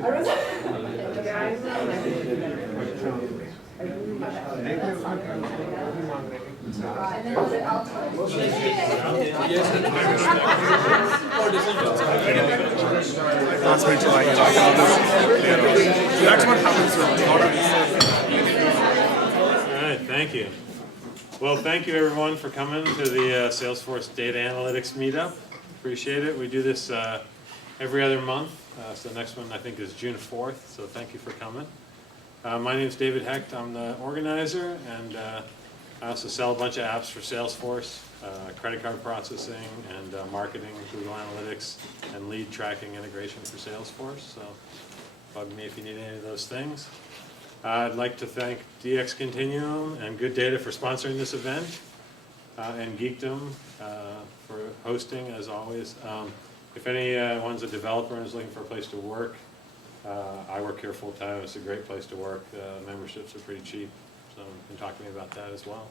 That's what happens with a lot of All right, thank you. Well, thank you everyone for coming to the Salesforce Data Analytics Meetup. Appreciate it. We do this every other month. So the next one I think is June 4th. So thank you for coming. My name is David Hecht. I'm the organizer, and I also sell a bunch of apps for Salesforce, credit card processing, and marketing, Google Analytics, and lead tracking integration for Salesforce. So bug me if you need any of those things. I'd like to thank DxContinuum and GoodData for sponsoring this event, and Geekdom for hosting, as always. If anyone's a developer and is looking for a place to work, I work here full time. It's a great place to work. Memberships are pretty cheap, so you can talk to me about that as well.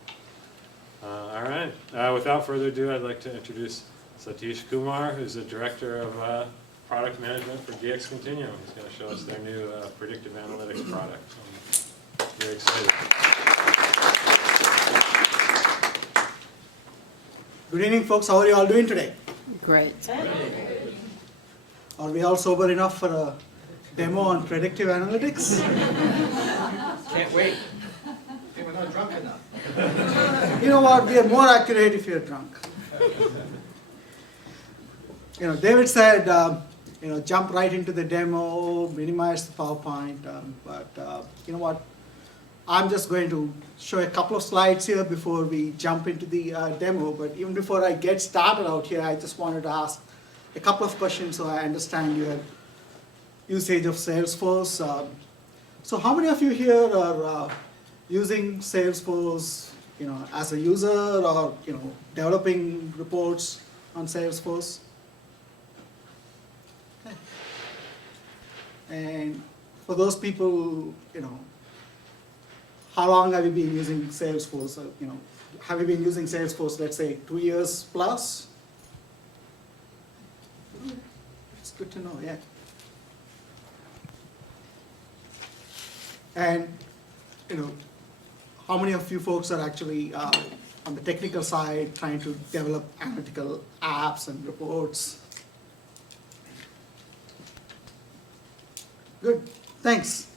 All right. Without further ado, I'd like to introduce Satish Kumar, who's the director of product management for DxContinuum. He's going to show us their new predictive analytics product. I'm very excited. Good evening, folks. How are you all doing today? Great. Are we all sober enough for a demo on predictive analytics? Can't wait. Hey, we're not drunk enough. You know what? We are more accurate if you're drunk. David said, jump right into the demo, minimize the PowerPoint. But you know what? I'm just going to show a couple of slides here before we jump into the demo. But even before I get started out here, I just wanted to ask a couple of questions so I understand your usage of Salesforce. So how many of you here are using Salesforce, as a user, or developing reports on Salesforce? Okay. And for those people, how long have you been using Salesforce? Have you been using Salesforce, let's say, 2 years plus? It's good to know, yeah. And, how many of you folks are actually on the technical side trying to develop analytical apps and reports? Good, thanks.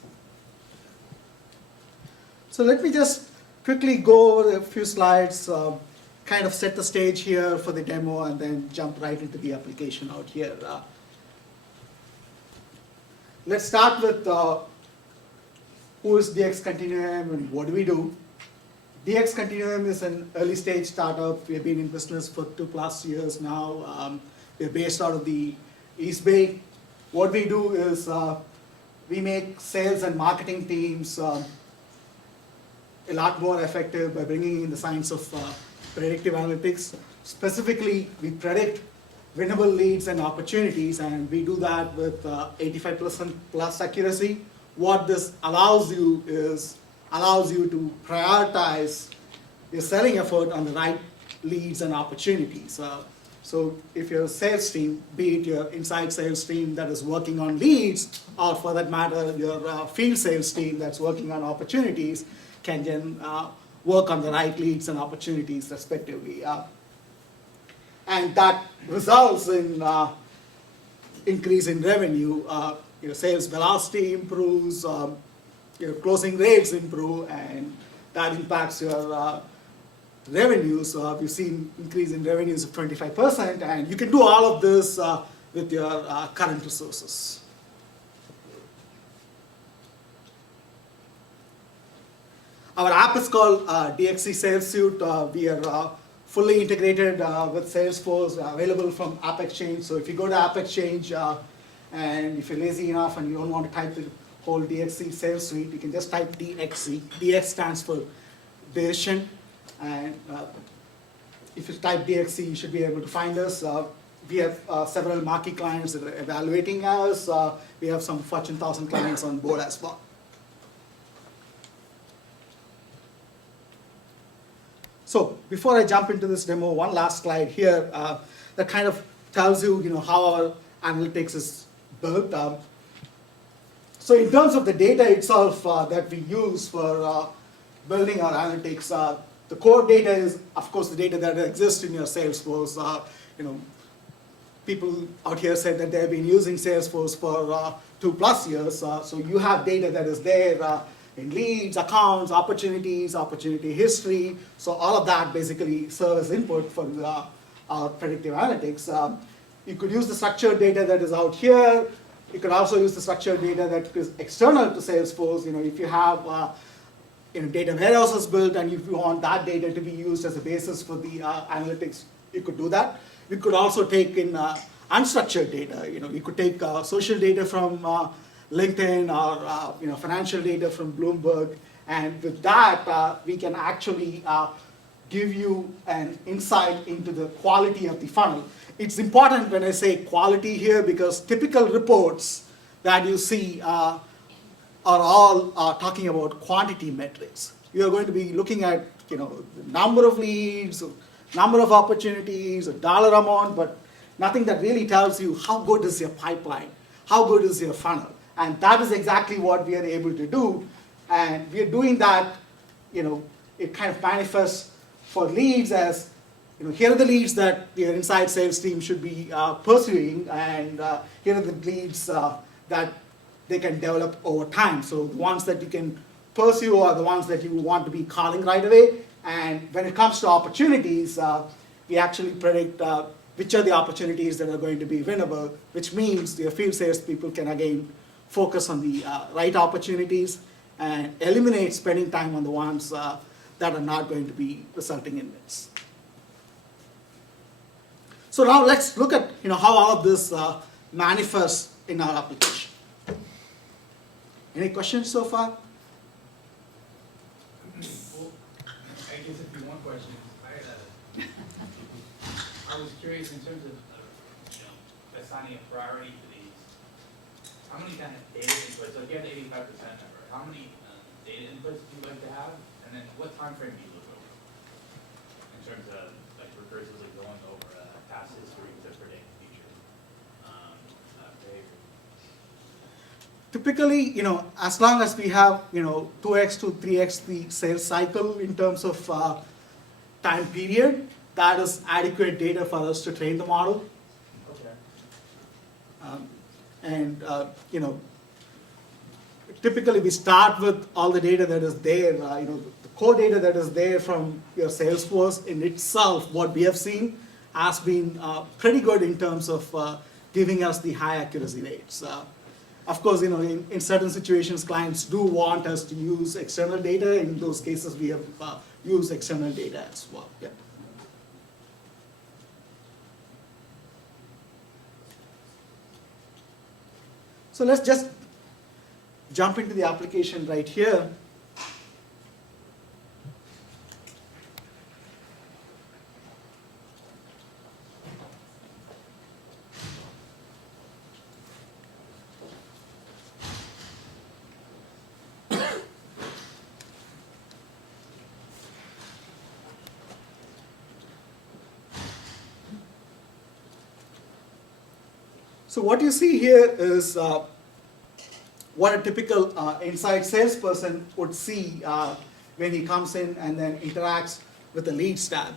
So let me just quickly go over a few slides, kind of set the stage here for the demo, and then jump right into the application out here. Let's start with who is DxContinuum and what do we do. DxContinuum is an early stage startup. We have been in business for 2+ years now. We're based out of the East Bay. What we do is we make sales and marketing teams a lot more effective by bringing in the science of predictive analytics. Specifically, we predict winnable leads and opportunities, and we do that with 85% plus accuracy. What this allows you to prioritize your selling effort on the right leads and opportunities. So if your sales team, be it your inside sales team that is working on leads, or for that matter, your field sales team that's working on opportunities, can then work on the right leads and opportunities respectively. And that results in increase in revenue. Your sales velocity improves, your closing rates improve, and that impacts your revenues. So we've seen increase in revenues of 25%, and you can do all of this with your current resources. Our app is called DXC Sales Suite. We are fully integrated with Salesforce, available from App Exchange. So if you go to App Exchange, and if you're lazy enough and you don't want to type the whole DXC Sales Suite, you can just type DXC. DX stands for decision. And if you type DXC, you should be able to find us. We have several marquee clients that are evaluating us. We have some Fortune 1000 clients on board as well. So before I jump into this demo, one last slide here that kind of tells you, how our analytics is built. So in terms of the data itself that we use for building our analytics, the core data is, of course, the data that exists in your Salesforce. People out here said that they've been using Salesforce for 2+ years. So you have data that is there in leads, accounts, opportunities, opportunity history. So all of that basically serves as input for our predictive analytics. You could use the structured data that is out here. You could also use the structured data that is external to Salesforce. If you have data warehouses built and if you want that data to be used as a basis for the analytics, you could do that. We could also take in unstructured data. You could take social data from LinkedIn or financial data from Bloomberg, and with that we can actually give you an insight into the quality of the funnel. It's important when I say quality here because typical reports that you see are all talking about quantity metrics. You are going to be looking at the number of leads, number of opportunities, a dollar amount, but nothing that really tells you how good is your pipeline, how good is your funnel. And that is exactly what we are able to do. And we are doing that, it kind of manifests for leads as, here are the leads that your inside sales team should be pursuing, and here are the leads that they can develop over time. So the ones that you can pursue are the ones that you want to be calling right away. And when it comes to opportunities, we actually predict which are the opportunities that are going to be winnable, which means your field sales people can again focus on the right opportunities and eliminate spending time on the ones that are not going to be resulting in wins. So now let's look at how all of this manifests in our application. Any questions so far? Well, I guess if you want questions, I was curious in terms of assigning a priority to these. How many kind of data inputs? So if you have the 85% number, how many data inputs do you like to have, and then what time frame do you look over in terms of like recursively going over past history to predict future behavior? Typically, as long as we have 2x to 3x the sales cycle in terms of time period, that is adequate data for us to train the model. Okay. Typically we start with all the data that is there. The core data that is there from your Salesforce in itself, what we have seen, has been pretty good in terms of giving us the high accuracy rates. Of course, in certain situations, clients do want us to use external data. In those cases, we have used external data as well. Yeah. So let's just jump into the application right here. So what you see here is what a typical inside salesperson would see when he comes in and then interacts with the leads tab.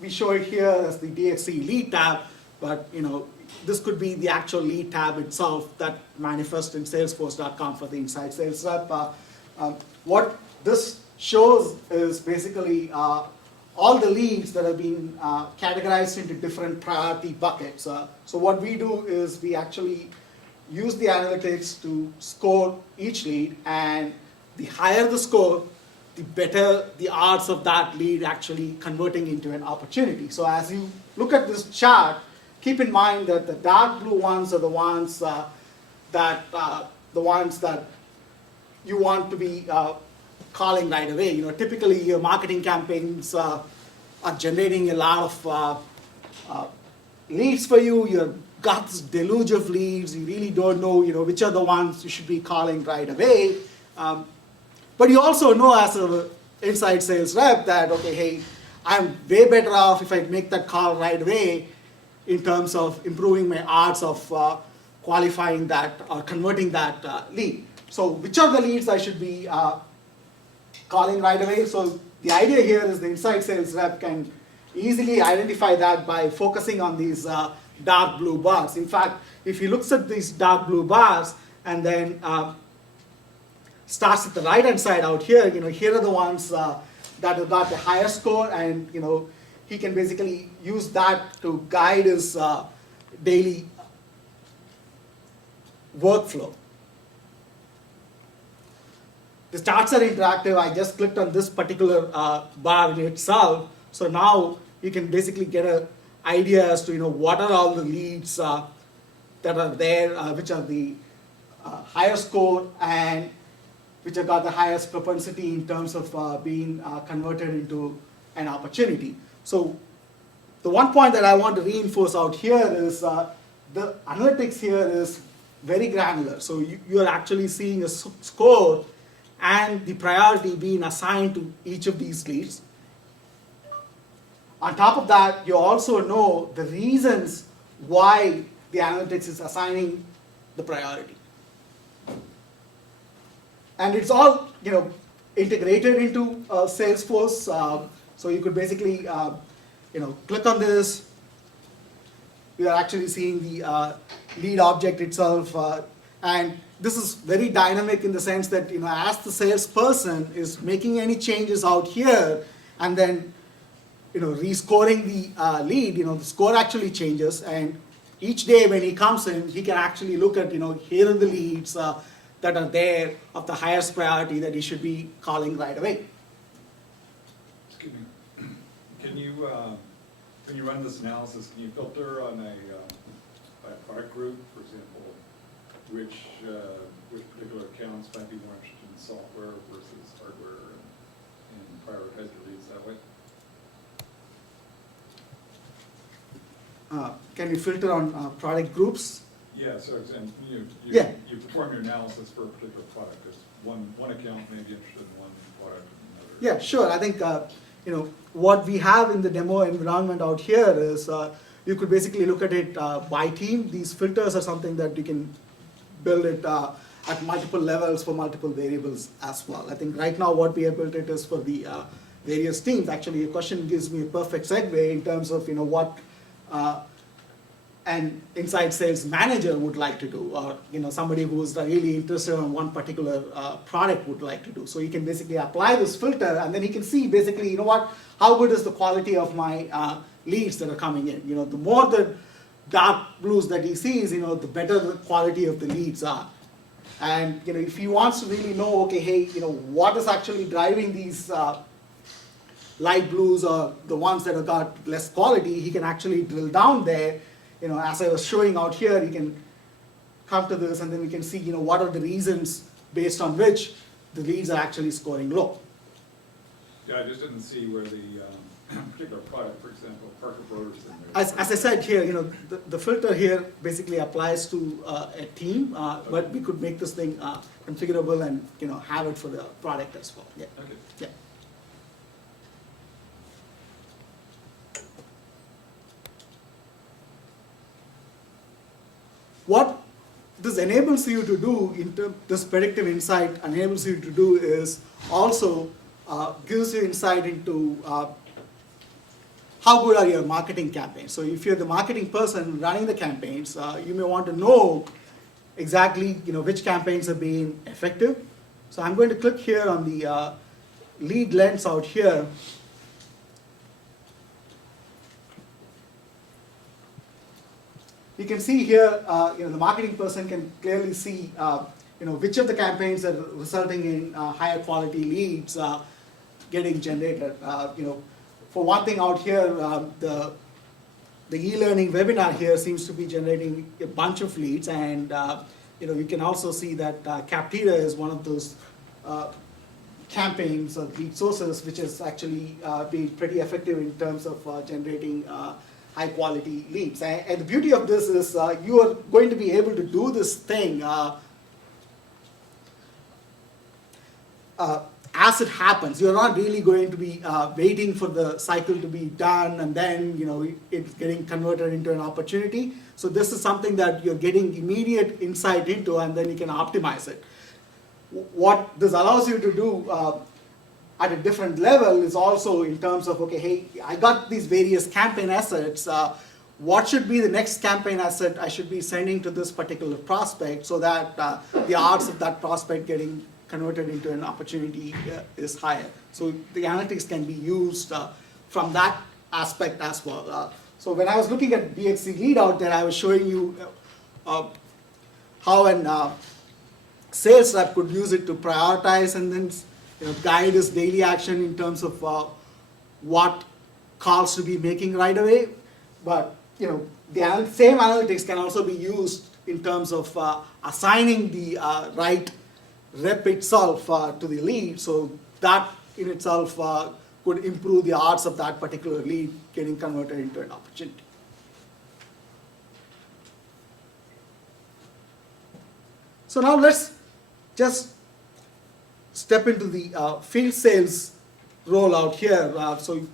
We show it here as the DXC lead tab, but this could be the actual lead tab itself that manifests in Salesforce.com for the inside sales rep. What this shows is basically all the leads that have been categorized into different priority buckets. So what we do is we actually use the analytics to score each lead, and the higher the score, the better the odds of that lead actually converting into an opportunity. So as you look at this chart, keep in mind that the dark blue ones are the ones that you want to be calling right away. Typically your marketing campaigns are generating a lot of leads for you. You've got this deluge of leads. You really don't know, which are the ones you should be calling right away. But you also know as an inside sales rep that, okay, hey, I'm way better off if I make that call right away in terms of improving my odds of qualifying that or converting that lead. So which of the leads I should be calling right away? So the idea here is the inside sales rep can easily identify that by focusing on these dark blue bars. In fact, if he looks at these dark blue bars and then starts at the right hand side out here, here are the ones that have got the higher score, and he can basically use that to guide his daily workflow. The charts are interactive. I just clicked on this particular bar in itself. So now you can basically get an idea as to what are all the leads that are there, which are the higher score and which have got the highest propensity in terms of being converted into an opportunity. So the one point that I want to reinforce out here is the analytics here is very granular. So you are actually seeing a score and the priority being assigned to each of these leads. On top of that, you also know the reasons why the analytics is assigning the priority. And it's all integrated into Salesforce. So you could basically click on this. You are actually seeing the lead object itself, and this is very dynamic in the sense that as the salesperson is making any changes out here and then rescoring the lead, the score actually changes, and each day when he comes in, he can actually look at here are the leads that are there of the highest priority that he should be calling right away. Excuse me. Can you, when you run this analysis, can you filter on by a product group, for example, which particular accounts might be more interested in software versus hardware, and prioritize the leads that way? Can you filter on product groups? Yeah, so you perform your analysis for a particular product. There's one account may be interested in one product and another. Yeah, sure. I think what we have in the demo environment out here is you could basically look at it by team. These filters are something that you can build it at multiple levels for multiple variables as well. I think right now what we have built it is for the various teams. Actually, your question gives me a perfect segue in terms of what an inside sales manager would like to do, or somebody who's really interested in one particular product would like to do. So you can basically apply this filter, and then you can see basically how good is the quality of my leads that are coming in. The more the dark blues that he sees, the better the quality of the leads are. And if he wants to really know, okay, hey, what is actually driving these light blues or the ones that have got less quality, he can actually drill down there. As I was showing out here, you can come to this, and then we can see, what are the reasons based on which the leads are actually scoring low. Yeah, I just didn't see where the particular product, for example, Parker Brothers. As I said here, the filter here basically applies to a team, but we could make this thing configurable and have it for the product as well. Yeah. Okay. Yeah. What this enables you to do, this predictive insight enables you to do is also gives you insight into how good are your marketing campaigns. So if you're the marketing person running the campaigns, you may want to know exactly which campaigns are being effective. So I'm going to click here on the lead lens out here. You can see here, the marketing person can clearly see, which of the campaigns are resulting in higher quality leads getting generated. For one thing out here, the e-learning webinar here seems to be generating a bunch of leads, and you can also see that Captira is one of those campaigns or lead sources which has actually been pretty effective in terms of generating high quality leads. And the beauty of this is you are going to be able to do this thing as it happens. You're not really going to be waiting for the cycle to be done and then it's getting converted into an opportunity. So this is something that you're getting immediate insight into, and then you can optimize it. What this allows you to do at a different level is also in terms of, okay, hey, I got these various campaign assets. What should be the next campaign asset I should be sending to this particular prospect so that the odds of that prospect getting converted into an opportunity is higher. So the analytics can be used from that aspect as well. So when I was looking at DxC lead out there, I was showing you how an sales rep could use it to prioritize and then guide his daily action in terms of what calls to be making right away. But the same analytics can also be used in terms of assigning the right rep itself to the lead. So that in itself could improve the odds of that particular lead getting converted into an opportunity. So now let's just step into the field sales rollout here. So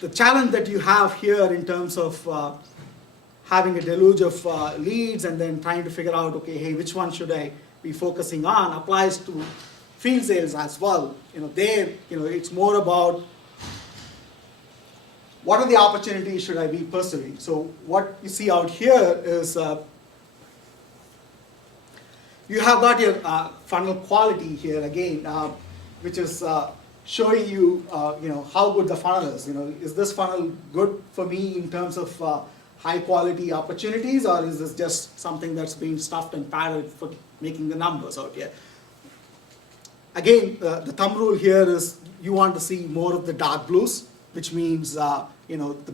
the challenge that you have here in terms of having a deluge of leads and then trying to figure out, okay, hey, which one should I be focusing on, applies to field sales as well. It's more about what are the opportunities should I be pursuing. So what you see out here is you have got your funnel quality here again, which is showing you, how good the funnel is. Is this funnel good for me in terms of high quality opportunities, or is this just something that's being stuffed and padded for making the numbers out here? Again, the thumb rule here is you want to see more of the dark blues, which means the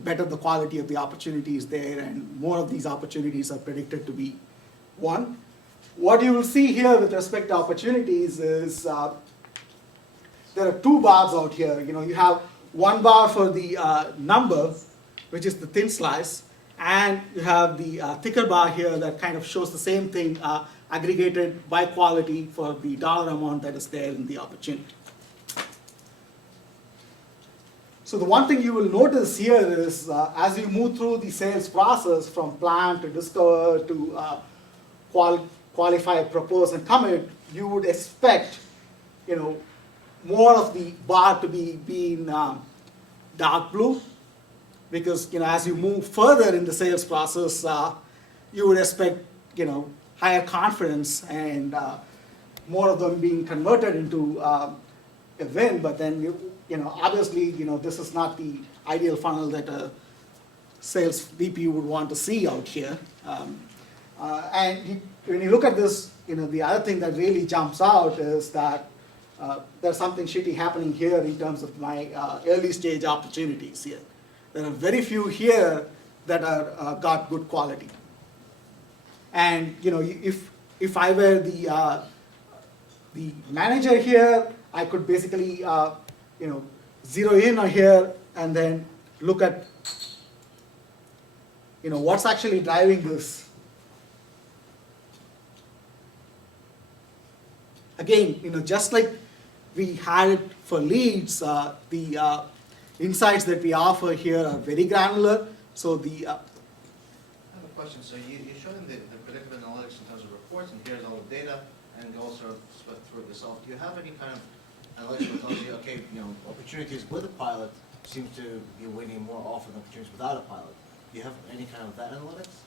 better the quality of the opportunity is there, and more of these opportunities are predicted to be won. What you will see here with respect to opportunities is there are two bars out here. You have one bar for the number, which is the thin slice, and you have the thicker bar here that kind of shows the same thing aggregated by quality for the dollar amount that is there in the opportunity. So the one thing you will notice here is as you move through the sales process from plan to discover to qualify, propose, and commit, you would expect more of the bar to be being dark blue, because as you move further in the sales process, you would expect higher confidence and more of them being converted into a win. But then obviously this is not the ideal funnel that a sales VP would want to see out here. And when you look at this, the other thing that really jumps out is that there's something shitty happening here in terms of my early stage opportunities here. There are very few here that are got good quality. And if I were the manager here, I could basically zero in on here and then look at what's actually driving this. Again, just like we had it for leads, the insights that we offer here are very granular. So I have a question. So you're showing the predictive analytics in terms of reports, and here's all the data, and you also split through it yourself. Do you have any kind of analytics that tells you, okay, opportunities with a pilot seem to be winning more often than opportunities without a pilot? Do you have any kind of that analytics?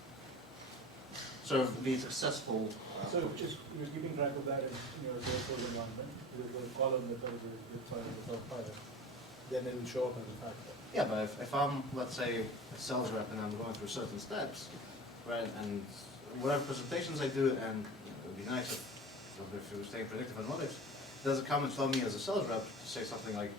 So the successful. So just you're keeping track of that in your Salesforce environment. There's a column that tells you which pilot without pilot. Then it will show up as a factor. Yeah, but if I'm, let's say, a sales rep and I'm going through certain steps, right, and whatever presentations I do, and it would be nice if you were saying predictive analytics, does it come and tell me as a sales rep to say something like,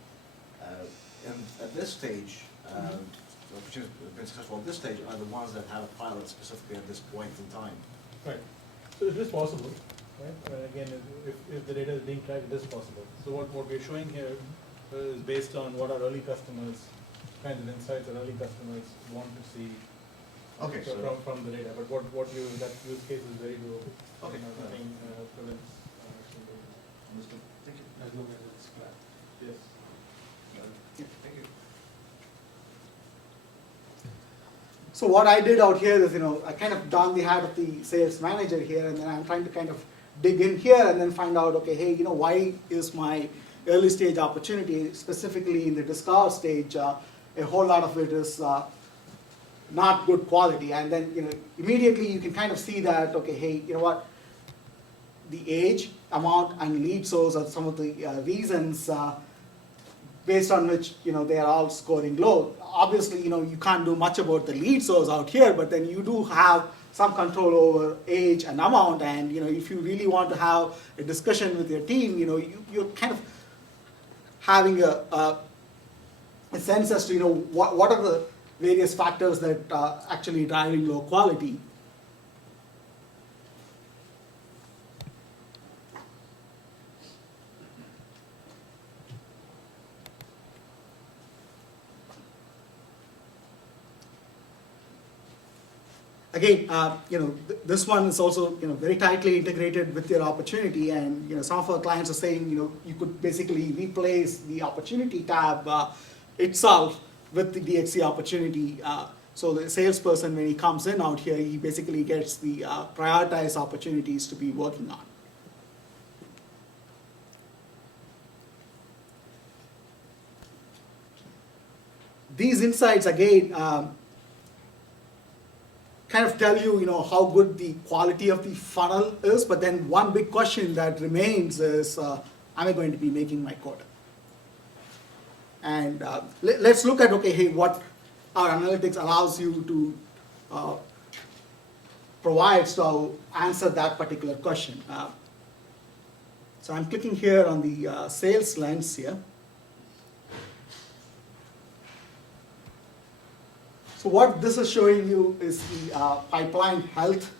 at this stage, the opportunities that have been successful at this stage are the ones that have a pilot specifically at this point in time. Right. So it is possible, right? Again, if the data is being tracked, it is possible. So what we're showing here is based on what our early customers, kinds of insights that early customers want to see from the data. But that use case is very doable. Okay. Nothing prevents. Understood. Thank you. As long as it's flat. So what I did out here is, I kind of donned the hat of the sales manager here, and then I'm trying to kind of dig in here and then find out, okay, hey, why is my early stage opportunity, specifically in the discover stage, a whole lot of it is not good quality. And then, immediately you can kind of see that, okay, hey, you know what, the age, amount, and lead source are some of the reasons based on which, they are all scoring low. Obviously, you can't do much about the lead source out here, but then you do have some control over age and amount, and, if you really want to have a discussion with your team, you're kind of having a sense as to, what are the various factors that are actually driving low quality. Again, this one is also very tightly integrated with your opportunity, and some of our clients are saying you could basically replace the opportunity tab itself with the DXC opportunity. So the salesperson, when he comes in out here, he basically gets the prioritized opportunities to be working on. These insights again kind of tell you, how good the quality of the funnel is, but then one big question that remains is, am I going to be making my quota? And let's look at, okay, hey, what our analytics allows you to provide to answer that particular question. So I'm clicking here on the sales lens here. So what this is showing you is the pipeline health.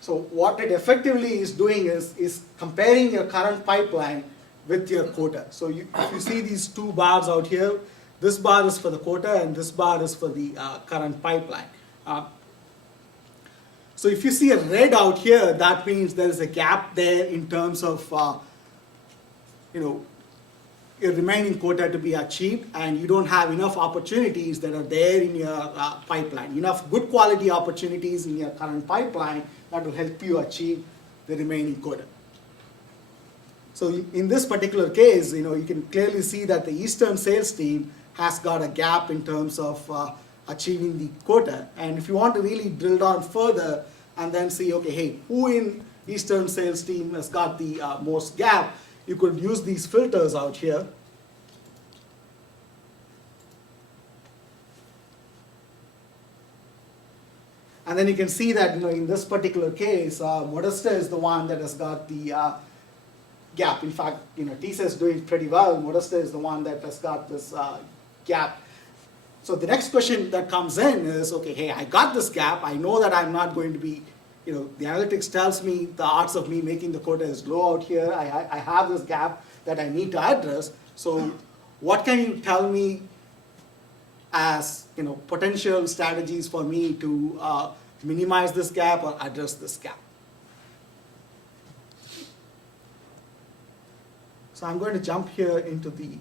So what it effectively is doing is comparing your current pipeline with your quota. So if you see these two bars out here, this bar is for the quota and this bar is for the current pipeline. So if you see a red out here, that means there is a gap there in terms of your remaining quota to be achieved, and you don't have enough opportunities that are there in your pipeline, enough good quality opportunities in your current pipeline that will help you achieve the remaining quota. So in this particular case, you can clearly see that the Eastern sales team has got a gap in terms of achieving the quota. And if you want to really drill down further and then see, okay, hey, who in Eastern sales team has got the most gap, you could use these filters out here. And then you can see that in this particular case, Modesta is the one that has got the gap. In fact, TISA is doing pretty well. Modesta is the one that has got this gap. So the next question that comes in is, okay, hey, I got this gap. I know that I'm not going to be, the analytics tells me the odds of me making the quota is low out here. I have this gap that I need to address. So what can you tell me as potential strategies for me to minimize this gap or address this gap? So I'm going to jump here into the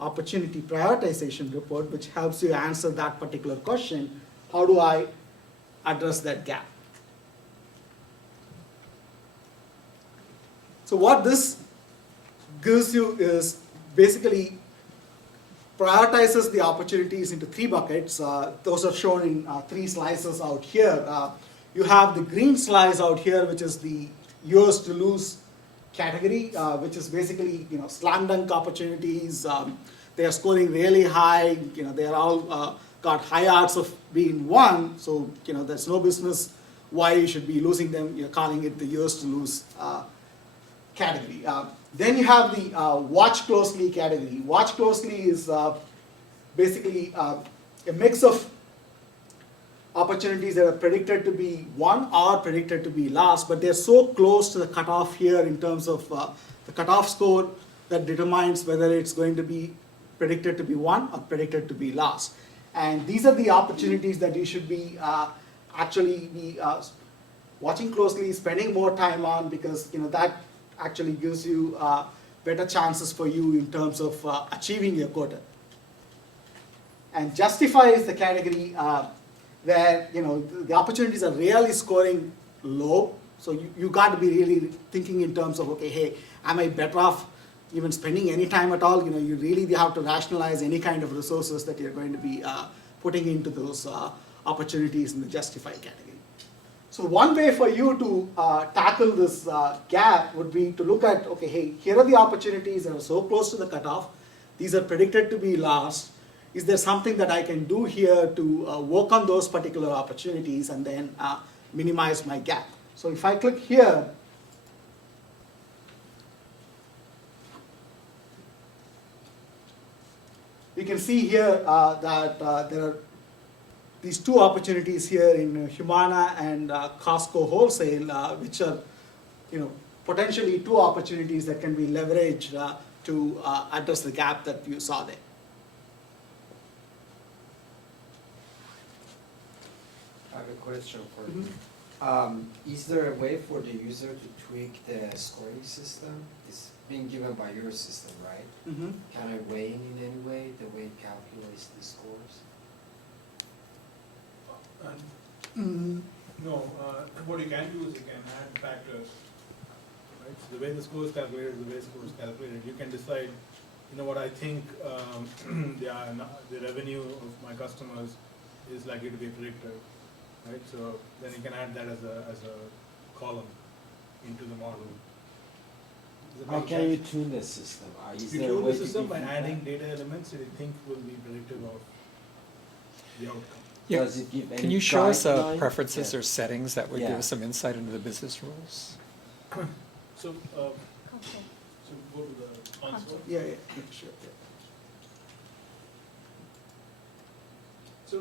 opportunity prioritization report, which helps you answer that particular question. How do I address that gap? So what this gives you is basically prioritizes the opportunities into three buckets. Those are shown in three slices out here. You have the green slice out here, which is the yours to lose category, which is basically slam dunk opportunities. They are scoring really high. They are all got high odds of being won. So there's no business why you should be losing them. You're calling it the yours to lose category. Then you have the watch closely category. Watch closely is basically a mix of opportunities that are predicted to be won or predicted to be lost, but they're so close to the cutoff here in terms of the cutoff score that determines whether it's going to be predicted to be won or predicted to be lost. And these are the opportunities that you should be watching closely, spending more time on, because that actually gives you better chances for you in terms of achieving your quota. And justify is the category where, the opportunities are really scoring low. So you got to be really thinking in terms of, okay, hey, am I better off even spending any time at all? You really have to rationalize any kind of resources that you're going to be putting into those opportunities in the justify category. So one way for you to tackle this gap would be to look at, okay, hey, here are the opportunities that are so close to the cutoff. These are predicted to be lost. Is there something that I can do here to work on those particular opportunities and then minimize my gap? So if I click here, you can see here that there are these two opportunities here in Humana and Costco Wholesale, which are, potentially two opportunities that can be leveraged to address the gap that you saw there. I have a question for Mhm. you. Is there a way for the user to tweak the scoring system? It's being given by your system, right? Mm-hmm. Can I weigh in any way the way it calculates the scores? No, what you can do is you can add factors, right? So the way the score is calculated, the way the score is calculated, you can decide, what I think the revenue of my customers is likely to be predictive, right? So then you can add that as a column into the model. Does it How make can you sense? tune the system? Is You there a tune way the to system by define adding that? data elements that you think will be predictive of the outcome. Yeah. Does it give any Can you show us guideline? preferences Yeah. or settings that would give Yeah. us some insight into the business rules? So, so go to the console. Yeah, sure. Yeah. So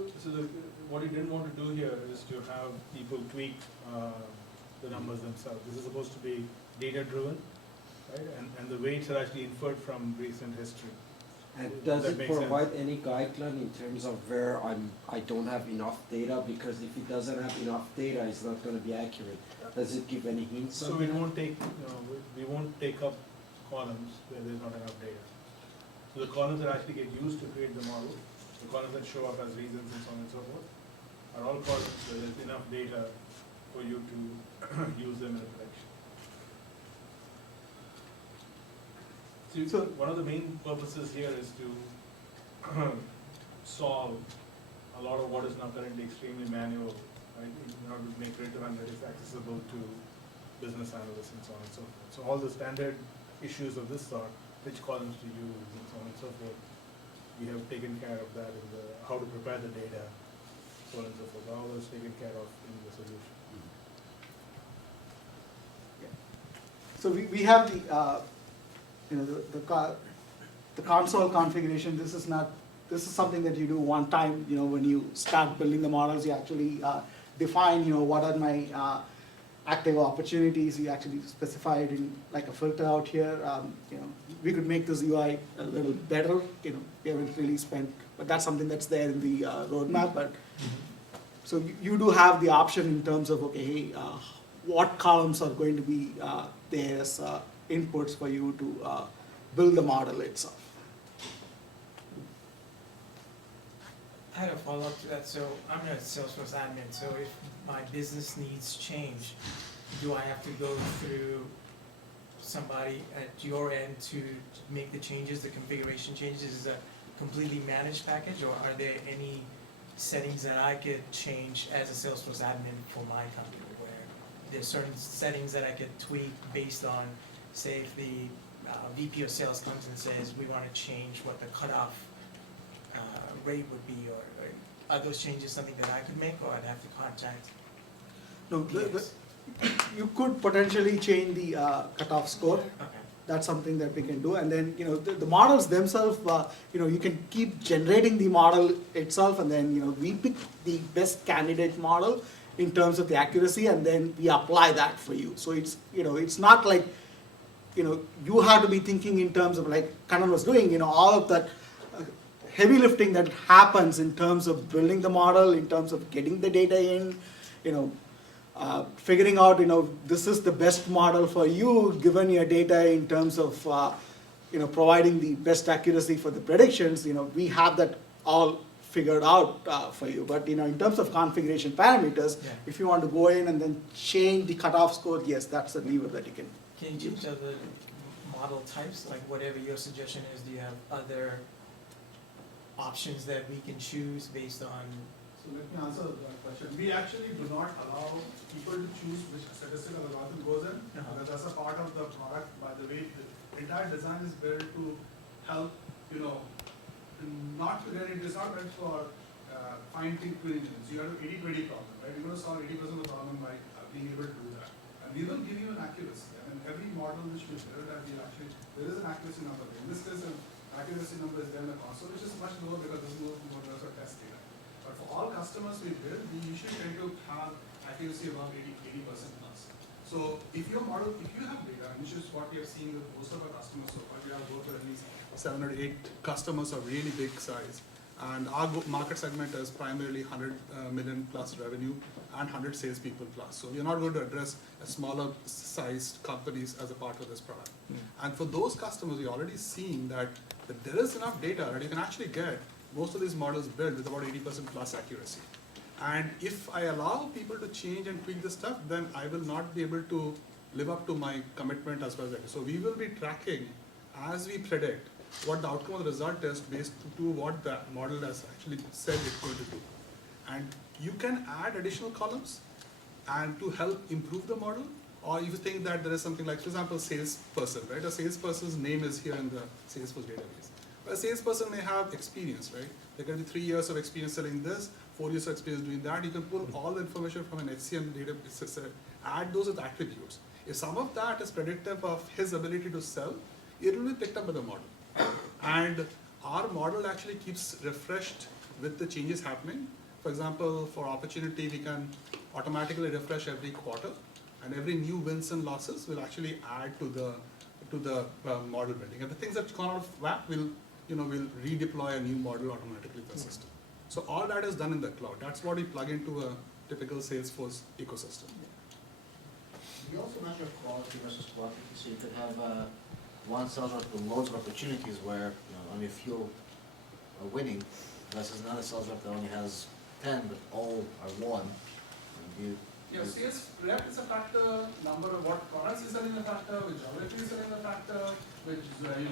what you didn't want to do here is to have people tweak the numbers themselves. This is supposed to be data-driven, right? And the weights are actually inferred from recent history. And does That it makes sense. provide any guideline in terms of where I don't have enough data? Because if it doesn't have enough data, it's not gonna be accurate. Does it give any hints So on we that? won't take, we won't take up columns where there's not enough data. So the columns that actually get used to create the model, the columns that show up as reasons and so on and so forth, are all columns where there's enough data for you to use them in a prediction. So one of the main purposes here is to solve a lot of what is now currently extremely manual, right? In order to make predictive analytics accessible to business analysts and so on and so forth. So all the standard issues of this sort, which columns to use and so on and so forth, we have taken care of that in the, how to prepare the data, so on and so forth. All those taken care of in the solution. So we have the console configuration. This is something that you do one time. When you start building the models, you actually define what are my active opportunities. You actually specify it in like a filter out here. We could make this UI a little better. We haven't really spent, but that's something that's there in the roadmap. But so you do have the option in terms of, okay, hey, what columns are going to be there as inputs for you to build the model itself. I had a follow-up to that. So I'm a Salesforce admin, so if my business needs change, do I have to go through somebody at your end to make the changes, the configuration changes? Is it a completely managed package, or are there any settings that I could change as a Salesforce admin for my company, where there's certain settings that I could tweak based on, say, if the VP of sales comes and says, we want to change what the cutoff rate would be, or are those changes something that I could make, or I'd have to contact? No, DX? you could potentially change the cutoff score. Okay. That's something that we can do. And then, the models themselves, you can keep generating the model itself, and then, we pick the best candidate model in terms of the accuracy, and then we apply that for you. So it's not like, you have to be thinking in terms of, like Kannan was doing, all of that heavy lifting that happens in terms of building the model, in terms of getting the data in, figuring out, this is the best model for you, given your data, in terms of, providing the best accuracy for the predictions. We have that all figured out for you. But in terms of configuration parameters, Yeah. if you want to go in and then change the cutoff score, yes, that's a lever that you can. Can you change other model types, like whatever your suggestion is, do you have other options that we can choose based on? So let me answer that question. We actually do not allow people to choose which statistical algorithm goes in, because that's a part of the product. By the way, the entire design is built to help, not to get into, it's not meant for fine-tuning engines. You have an 80-20 problem, right? You're going to solve 80% of the problem by being able to do that. And we will give you an accuracy. And every model which we build, there is an accuracy number. In this case, an accuracy number is there in the console, which is much lower because this is more for test data. But for all customers we build, we usually tend to have accuracy above 80% plus. So if your model, if you have data, which is what we have seen with most of our customers so far, we have worked with at least 7 or 8 customers of really big size. And our market segment is primarily 100 million plus revenue and 100 salespeople plus. So we're not going to address a smaller sized companies as a part of this product. And for those customers, we're already seeing that there is enough data that you can actually get most of these models built with about 80% plus accuracy. And if I allow people to change and tweak this stuff, then I will not be able to live up to my commitment as far as that. So we will be tracking as we predict what the outcome of the result is based to what the model has actually said it's going to do. And you can add additional columns and to help improve the model, or if you think that there is something like, for example, salesperson, right? A salesperson's name is here in the Salesforce database. But a salesperson may have experience, right? There can be 3 years of experience selling this, 4 years of experience doing that. You can pull all the information from an HCM database, add those as attributes. If some of that is predictive of his ability to sell, it will be picked up by the model. And our model actually keeps refreshed with the changes happening. For example, for opportunity, we can automatically refresh every quarter, and every new wins and losses will actually add to the model building. And the things that come out of WAP will redeploy a new model automatically to the system. So all that is done in the cloud. That's what we plug into a typical Salesforce ecosystem. You also measure quality versus quantity, so you could have one sales rep with loads of opportunities where only a few are winning, versus another sales rep that only has 10 but all are won. Sales rep is a factor, number of what products is selling a factor, which geography is selling a factor, which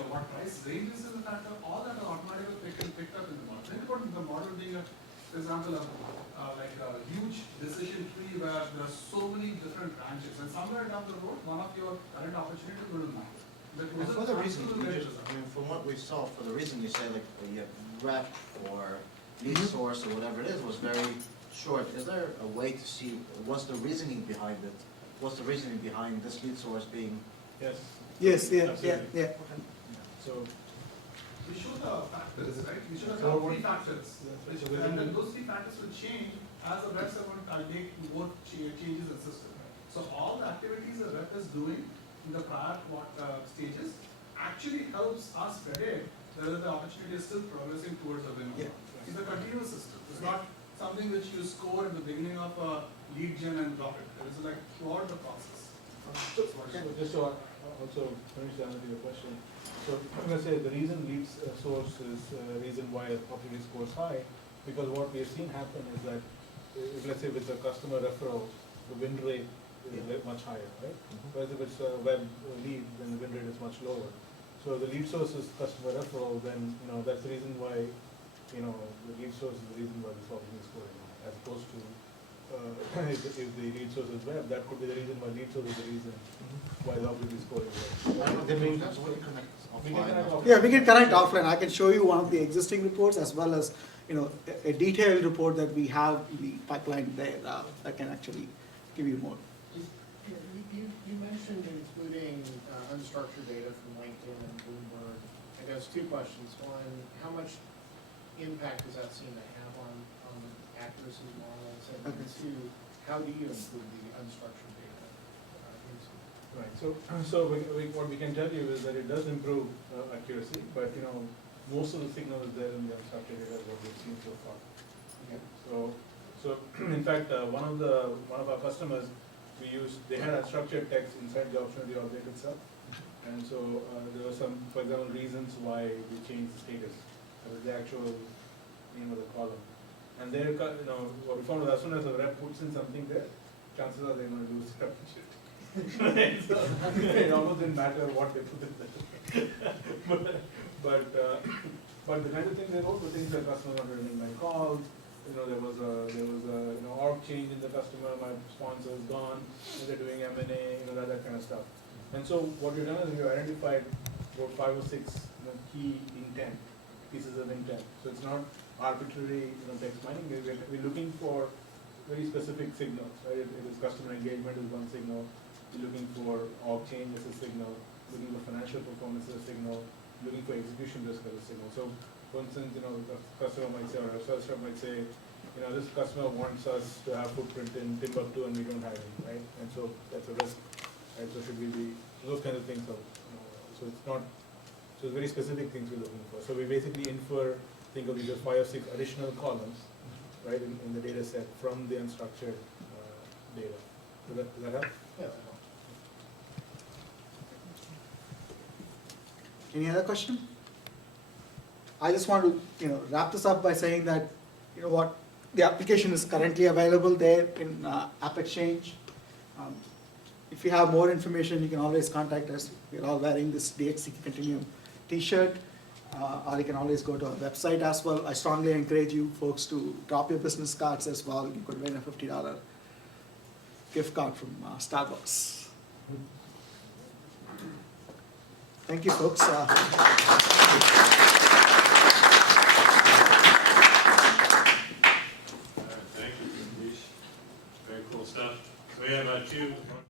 what price range is a factor, all that are automatically picked up in the model. Think about the model being for example, like a huge decision tree where there are so many different branches, and somewhere down the road, one of your current opportunities will matter. And for the reason, from what we saw, for the reason you say like rep or lead source or whatever it is was very short. Is there a way to see what's the reasoning behind it? What's the reasoning behind this lead source being? Yes, yeah. So we show the factors, right? We show the 3 factors. And then those 3 factors will change as the reps are make more changes in the system. So all the activities the rep is doing in the prior stages actually helps us predict whether the opportunity is still progressing towards a win or not. It's a continuous system. It's not something which you score at the beginning of a lead gen and drop it. It is like throughout the process. So just to also finish the answer to your question. So I'm going to say the reason lead source is the reason why the opportunity scores high, because what we have seen happen is that if let's say with a customer referral, the win rate is much higher, right? Whereas if it's a web lead, then the win rate is much lower. So the lead source is customer referral, then that's the reason why the lead source is the reason why this opportunity is scoring high, as opposed to if the lead source is web, that could be the reason why lead source is the reason why the opportunity is scoring well. Yeah, we can connect offline. I can show you one of the existing reports as well as a detailed report that we have in the pipeline there that can actually give you more. You mentioned including unstructured data from LinkedIn and Bloomberg. I guess 2 questions. One, how much impact does that seem to have on accuracy models? And 2, how do you include the unstructured data? Right. So what we can tell you is that it does improve accuracy, but most of the signal is there in the unstructured data, what we've seen so far. Okay. So in fact, one of our customers, they had unstructured text inside the opportunity object itself, and so there were some, for example, reasons why we changed the status. There was the actual, name of the column. And they're, what we found was as soon as a rep puts in something there, chances are they're going to lose step shit. Right? So it almost didn't matter what they put in there. But the kind of things they wrote were things that customers wanted to make my calls. There was a org change in the customer, my sponsor is gone, they're doing M&A, that kind of stuff. And so what we've done is we've identified about 5 or 6 key intent, pieces of intent. So it's not arbitrary text mining, we're looking for very specific signals, right? It is customer engagement is one signal, we're looking for org change as a signal, looking for financial performance as a signal, looking for execution risk as a signal. So for instance, the customer might say, or a sales rep might say, this customer wants us to have footprint in Timbuktu and we don't have any, right? And so that's a risk, right? So should we be, those kind of things are, so it's not, so it's very specific things we're looking for. So we basically infer, think of these as 5 or 6 additional columns, right, in the data set from the unstructured data. Does that help? Yeah. Any other question? I just want to wrap this up by saying that the application is currently available there in App Exchange. If you have more information, you can always contact us. We're all wearing this DxContinuum t-shirt, or you can always go to our website as well. I strongly encourage you folks to drop your business cards as well. You could win a $50 gift card from Starbucks. Thank you, folks. Thank you, Satish. Very cool stuff. So we have 2